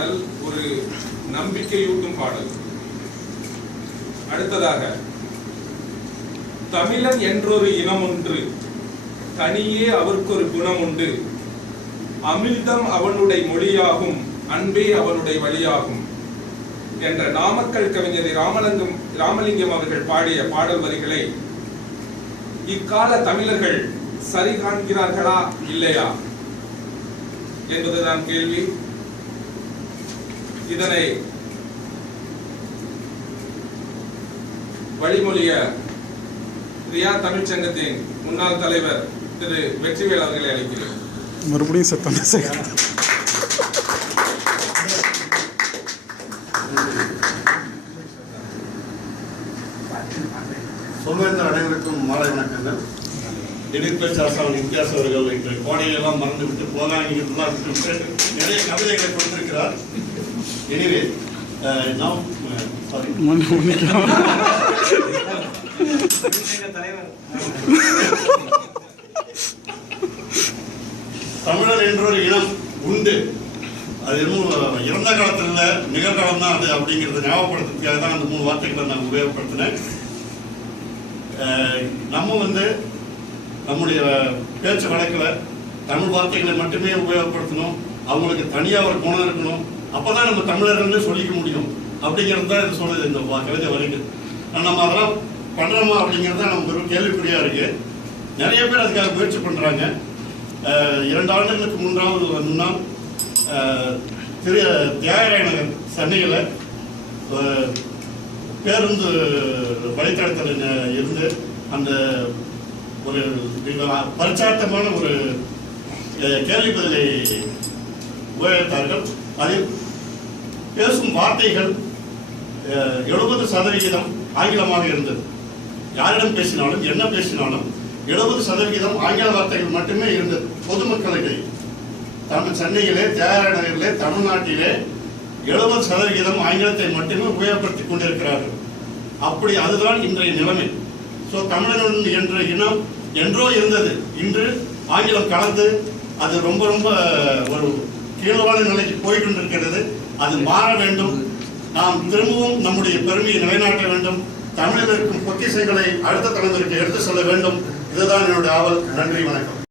பாடல் ஒரு நம்பிக்கையூட்டும் பாடல். அடுத்ததாக தமிழன் என்றொரு இனம் ஒன்று தனியே அவருக்கு ஒரு குணம் உண்டு அமிழ்தம் அவனுடைய மொழியாகும் அன்பே அவனுடைய வழியாகும் என்ற நாமக்கல் கவிஞர் ராமலிங்கம் ராமலிங்கம் அவர்கள் பாடிய பாடல் வரிகளை இக்கால தமிழர்கள் சரி காண்கிறார்களா இல்லையா? என்பதுதான் கேள்வி. இதனை வழிமொழிய ரியா தமிழ்ச்சங்கத்தின் முன்னாள் தலைவர் திரு வெற்றிவேல் அவர்களை அழைக்கிறேன். மறுபடியும் சத்தம் சொல்வேந்த அனைவருக்கும் மாலை வணக்கங்கள். திடீர் ஆசான் வித்தியாச அவர்கள் இன்று கோடையெல்லாம் மறந்து விட்டு போதாங்கிலாம் விட்டு நிறைய கவிதைகளை கொடுத்திருக்கிறார். எனவே நாம் சாரி தமிழர் என்ற ஒரு இனம் உண்டு. அது இன்னும் இறந்த காலத்தில் இல்லை நிகழ்காலம் தான் அது அப்படிங்கிறத ஞாபகப்படுத்துறதுக்காக தான் அந்த மூணு வார்த்தைகளை நான் உபயோகப்படுத்தினேன். நம்ம வந்து நம்முடைய பேச்சு வழக்கில் தமிழ் வார்த்தைகளை மட்டுமே உபயோகப்படுத்தணும். அவங்களுக்கு தனியாக ஒரு குணம் இருக்கணும். அப்பதான் நம்ம தமிழர்கள்னு சொல்லிக்க முடியும். அப்படிங்கிறது தான் இது சொல்லுது இந்த வா- கவிதை வரைக்கும் நம்ம அதெல்லாம் பண்ணுறோமா அப்படிங்கிறது தான் நமக்கு ஒரு கேள்விக்குறியாக இருக்கு. நிறைய பேர் அதுக்காக முயற்சி பண்ணுறாங்க இரண்டு ஆண்டுகளுக்கு மூன்றாவது முன்னால் திரு தியாகராய நகர் சென்னையில் பேருந்து வழித்தடத்தில் இருந்து அந்த ஒரு பரிச்சார்த்தமான ஒரு கேள்வி பதிலை உபயோகித்தார்கள். அதில் பேசும் வார்த்தைகள் எழுபது சதவிகிதம் ஆங்கிலமாக இருந்தது. யாரிடம் பேசினாலும் என்ன பேசினாலும் எழுபது சதவிகிதம் ஆங்கில வார்த்தைகள் மட்டுமே இருந்தது. பொதுமக்களிடையே தமிழ் சென்னையிலே தியாகராய நகரிலே தமிழ்நாட்டிலே எழுபது சதவிகிதம் ஆங்கிலத்தை மட்டுமே உபயோகப்படுத்திக் கொண்டிருக்கிறார்கள். அப்படி அதுதான் இன்றைய நிலைமை. ஸோ தமிழர்கள் என்ற இனம் என்றோ இருந்தது. இன்று ஆங்கிலம் கலந்து அது ரொம்ப ரொம்ப ஒரு கீழான நிலைக்கு போய்கொண்டிருக்கிறது அது மாற வேண்டும். நாம் திரும்பவும் நம்முடைய பெருமையை நிலைநாட்ட வேண்டும். தமிழில் இருக்கும் பொக்கிஷங்களை அடுத்த தலைமுறைக்கு எடுத்து செல்ல வேண்டும். இதுதான் என்னுடைய ஆவல். நன்றி வணக்கம்.